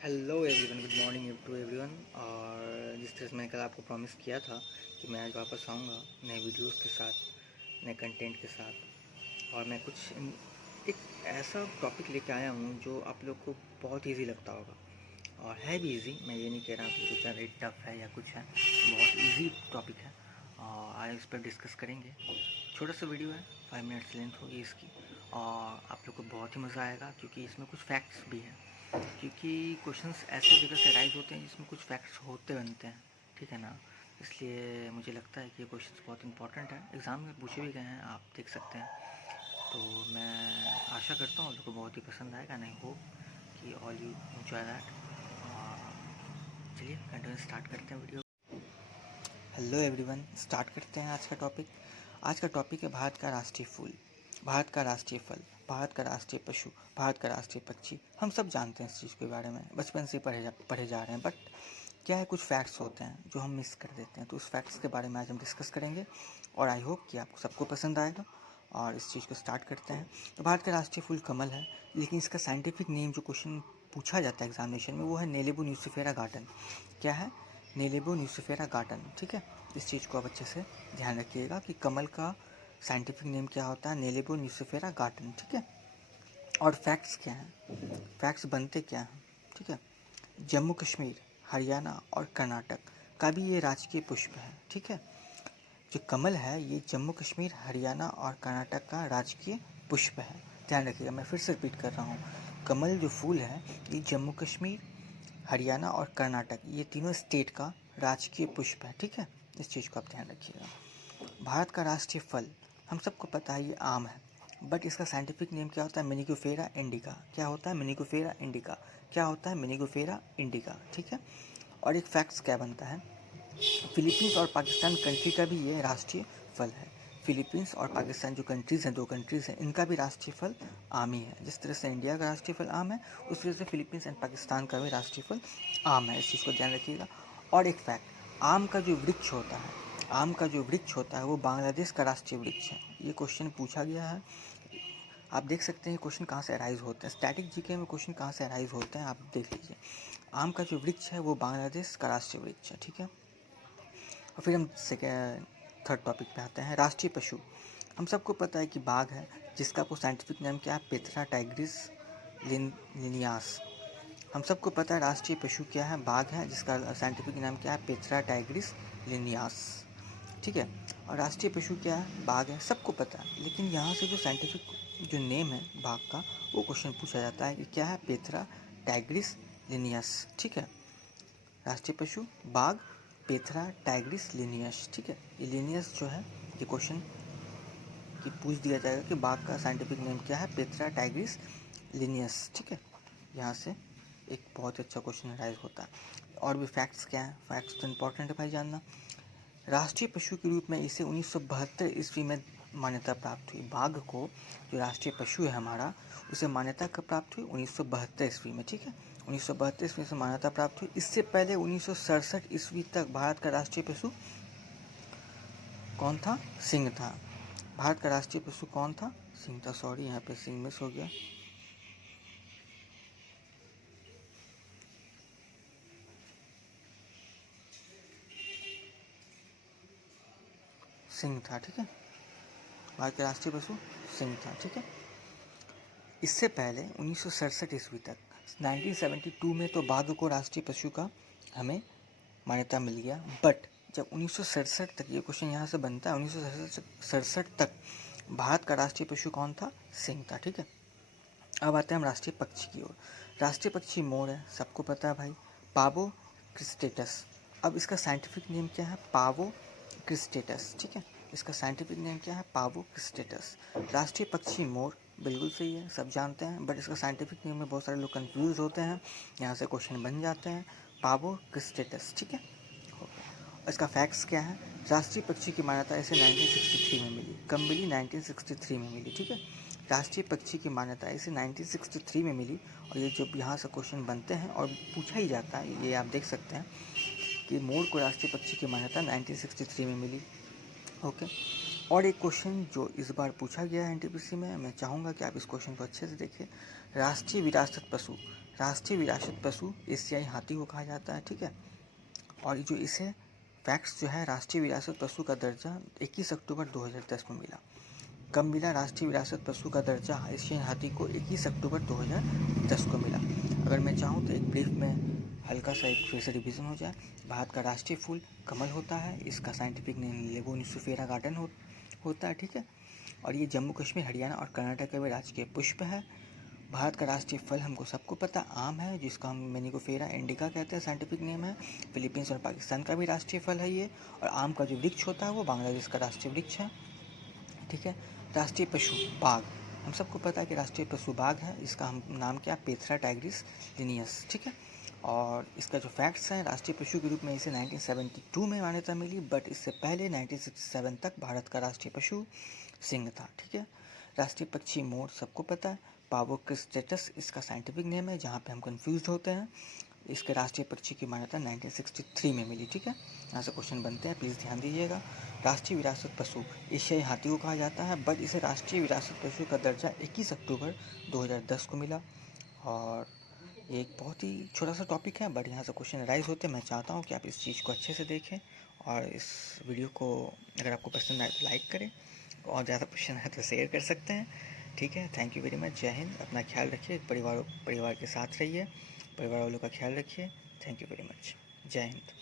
Hello everyone, good morning to everyone. और जिस तरह से मैंने कल आपको प्रॉमिस किया था कि मैं आज वापस आऊँगा नए वीडियोस के साथ, नए कंटेंट के साथ। और मैं एक ऐसा टॉपिक लेके आया हूँ जो आप लोग को बहुत इजी लगता होगा, और है भी इजी। मैं ये नहीं कह रहा कि कुछ ज़्यादा टफ है या कुछ है, बहुत इजी टॉपिक है। और आज इस पर डिस्कस करेंगे। छोटा सा वीडियो है, 5 मिनट्स लेंथ होगी इसकी, और आप लोग को बहुत ही मज़ा आएगा क्योंकि इसमें कुछ फैक्ट्स भी हैं। क्योंकि क्वेश्चंस ऐसे जगह से राइज होते हैं जिसमें कुछ फैक्ट्स होते बनते हैं, ठीक है ना। इसलिए मुझे लगता है कि ये क्वेश्चंस बहुत इंपॉर्टेंट है, एग्ज़ाम में पूछे भी गए हैं, आप देख सकते हैं। तो मैं आशा करता हूँ आप लोग को बहुत ही पसंद आएगा, एंड आई होप कि ऑल यू एंजॉय दैट। चलिए कंटिन्यू स्टार्ट करते हैं वीडियो। हेलो एवरीवन, स्टार्ट करते हैं आज का टॉपिक। आज का टॉपिक है भारत का राष्ट्रीय फूल, भारत का राष्ट्रीय फल, भारत का राष्ट्रीय पशु, भारत का राष्ट्रीय पक्षी। हम सब जानते हैं इस चीज़ के बारे में, बचपन से पढ़े जा रहे हैं। बट क्या है, कुछ फैक्ट्स होते हैं जो हम मिस कर देते हैं। तो उस फैक्ट्स के बारे में आज हम डिस्कस करेंगे, और आई होप कि आपको सबको पसंद आएगा। और इस चीज़ को स्टार्ट करते हैं। तो भारत का राष्ट्रीय फूल कमल है, लेकिन इसका साइंटिफिक नेम जो क्वेश्चन पूछा जाता है एग्जामिनेशन में, वो है नेलेबो न्यूसिफेरा गार्डन। क्या है? नेलेबो न्यूसिफेरा गार्डन, ठीक है। इस चीज़ को आप अच्छे से ध्यान रखिएगा कि कमल का साइंटिफिक नेम क्या होता है, नेलेबो न्यूसिफेरा गार्डन, ठीक है। और फैक्ट्स क्या हैं, फैक्ट्स बनते क्या हैं, ठीक है। जम्मू कश्मीर, हरियाणा और कर्नाटक का भी ये राजकीय पुष्प है, ठीक है। जो कमल है ये जम्मू कश्मीर, हरियाणा और कर्नाटक का राजकीय पुष्प है। ध्यान रखिएगा, मैं फिर से रिपीट कर रहा हूँ। कमल जो फूल है ये जम्मू कश्मीर, हरियाणा और कर्नाटक, ये तीनों स्टेट का राजकीय पुष्प है, ठीक है। इस चीज़ को आप ध्यान रखिएगा। भारत का राष्ट्रीय फल हम सबको पता है, ये आम है। बट इसका साइंटिफिक नेम क्या होता है? मेनिकोफेरा इंडिका। क्या होता है? मेनिकोफेरा इंडिका। क्या होता है? मेनिकोफेरा इंडिका, ठीक है। और एक फैक्ट्स क्या बनता है, फिलीपींस और पाकिस्तान कंट्री का भी ये राष्ट्रीय फल है। फिलीपींस और पाकिस्तान जो कंट्रीज़ हैं, दो कंट्रीज़ हैं, इनका भी राष्ट्रीय फल आम ही है। जिस तरह से इंडिया का राष्ट्रीय फल आम है, उस तरह से फिलीपींस एंड पाकिस्तान का भी राष्ट्रीय फल आम है। इस चीज़ को ध्यान रखिएगा। और एक फैक्ट, आम का जो वृक्ष होता है, आम का जो वृक्ष होता है वो बांग्लादेश का राष्ट्रीय वृक्ष है। ये क्वेश्चन पूछा गया है। आप देख सकते हैं क्वेश्चन कहाँ से अराइज होते हैं, स्टैटिक जीके में क्वेश्चन कहाँ से अराइज होते हैं, आप देख लीजिए। आम का जो वृक्ष है वो बांग्लादेश का राष्ट्रीय वृक्ष है, ठीक है। और फिर हम थर्ड टॉपिक पे आते हैं, राष्ट्रीय पशु। हम सबको पता है कि बाघ है, जिसका को साइंटिफिक नेम क्या है? पेथरा टाइग्रिस लिनियास। हम सबको पता है राष्ट्रीय पशु क्या है? बाघ है, जिसका साइंटिफिक नाम क्या है? पेथरा टाइग्रिस लिनियास, ठीक है। और राष्ट्रीय पशु क्या है? बाघ है, सबको पता है। लेकिन यहाँ से जो साइंटिफिक जो नेम है बाघ का, वो क्वेश्चन पूछा जाता है कि क्या है? पेथरा टाइग्रिस लिनियस, ठीक है। राष्ट्रीय पशु बाघ, पेथरा टाइग्रिस लिनियस, ठीक है। ये लिनियस जो है, ये क्वेश्चन कि पूछ दिया जाएगा कि बाघ का साइंटिफिक नेम क्या है? पेथरा टाइग्रिस लिनियस, ठीक है। यहाँ से एक बहुत अच्छा क्वेश्चन राइज होता है। और भी फैक्ट्स क्या है? फैक्ट्स तो इंपॉर्टेंट है भाई जानना। राष्ट्रीय पशु के रूप में इसे 1972 ईस्वी में मान्यता प्राप्त हुई। बाघ को जो राष्ट्रीय पशु है हमारा, उसे मान्यता कब प्राप्त हुई? 1972 ईस्वी में, ठीक है। 1972 ईस्वी से मान्यता प्राप्त हुई। इससे पहले 1967 ईस्वी तक भारत का राष्ट्रीय पशु कौन था? सिंह था। भारत का राष्ट्रीय पशु कौन था? सिंह था। सॉरी, यहाँ पे सिंह मिस हो गया। सिंह था, ठीक है। भारत का राष्ट्रीय पशु सिंह था, ठीक है। इससे पहले 1967 ईस्वी तक, 1972 में तो बाघ को राष्ट्रीय पशु का हमें मान्यता मिल गया। बट जब 1967 तक, ये क्वेश्चन यहाँ से बनता है, 1967 तक भारत का राष्ट्रीय पशु कौन था? सिंह था, ठीक है। अब आते हैं हम राष्ट्रीय पक्षी की ओर। राष्ट्रीय पक्षी मोर है, सबको पता है भाई, पावो क्रिस्टेटस। अब इसका साइंटिफिक नेम क्या है? पावो क्रिस्टेटस, ठीक है। इसका साइंटिफिक नेम क्या है? पावो क्रिस्टेटस। राष्ट्रीय पक्षी मोर, बिल्कुल सही है, सब जानते हैं। बट इसका साइंटिफिक नेम में बहुत सारे लोग कंफ्यूज होते हैं, यहाँ से क्वेश्चन बन जाते हैं। पावो क्रिस्टेटस, ठीक है। इसका फैक्ट्स क्या है? राष्ट्रीय पक्षी की मान्यता इसे 1963 में मिली। कब मिली? 1963 में मिली, ठीक है। राष्ट्रीय पक्षी की मान्यता इसे 1963 में मिली। और ये जब यहाँ से क्वेश्चन बनते हैं और पूछा ही जाता है, ये आप देख सकते हैं कि मोर को राष्ट्रीय पक्षी की मान्यता 1963 में मिली, ओके। और एक क्वेश्चन जो इस बार पूछा गया है एनटीपीसी में, मैं चाहूँगा कि आप इस क्वेश्चन को अच्छे से देखिए। राष्ट्रीय विरासत पशु, राष्ट्रीय विरासत पशु एशियाई हाथी को कहा जाता है, ठीक है। और जो इसे फैक्ट्स जो है, राष्ट्रीय विरासत पशु का दर्जा 21 अक्टूबर 2010 में मिला। कब मिला राष्ट्रीय विरासत पशु का दर्जा एशियन हाथी को? 21 अक्टूबर 2010 को मिला। अगर मैं चाहूँ तो एक ब्रीफ में हल्का सा एक फिर से रिविज़न हो जाए। भारत का राष्ट्रीय फूल कमल होता है, इसका साइंटिफिक नेम लेबोनिसोफेरा गार्डन होता है, ठीक है। और ये जम्मू कश्मीर, हरियाणा और कर्नाटक का भी राजकीय पुष्प है। भारत का राष्ट्रीय फल हमको सबको पता आम है, जिसका हम मेनिकोफेरा इंडिका कहते हैं, साइंटिफिक नेम है। फिलीपींस और पाकिस्तान का भी राष्ट्रीय फल है ये। और आम का जो वृक्ष होता है वो बांग्लादेश का राष्ट्रीय वृक्ष है, ठीक है। राष्ट्रीय पशु बाघ, हम सबको पता है कि राष्ट्रीय पशु बाघ है। इसका हम नाम क्या? पेथरा टाइग्रिस लिनियस, ठीक है। और इसका जो फैक्ट्स हैं, राष्ट्रीय पशु के रूप में इसे 1972 में मान्यता मिली, बट इससे पहले 1967 तक भारत का राष्ट्रीय पशु सिंह था, ठीक है। राष्ट्रीय पक्षी मोर, सबको पता है। पावोक्रिस्टेटस इसका साइंटिफिक नेम है, जहाँ पे हम कंफ्यूज होते हैं। इसके राष्ट्रीय पक्षी की मान्यता 1963 में मिली, ठीक है। यहाँ से क्वेश्चन बनते हैं, प्लीज़ ध्यान दीजिएगा। राष्ट्रीय विरासत पशु एशियाई हाथी को कहा जाता है, बट इसे राष्ट्रीय विरासत पशु का दर्जा 21 अक्टूबर 2010 को मिला। और ये एक बहुत ही छोटा सा टॉपिक है, बट यहाँ से क्वेश्चन राइज होते हैं। मैं चाहता हूँ कि आप इस चीज़ को अच्छे से देखें और इस वीडियो को अगर आपको पसंद आए तो लाइक करें, और ज़्यादा क्वेश्चन है तो शेयर कर सकते हैं, ठीक है। Thank you very much. जय हिंद। अपना ख्याल रखिए, परिवार के साथ रहिए, परिवार वालों का ख्याल रखिए। Thank you very much. जय हिंद।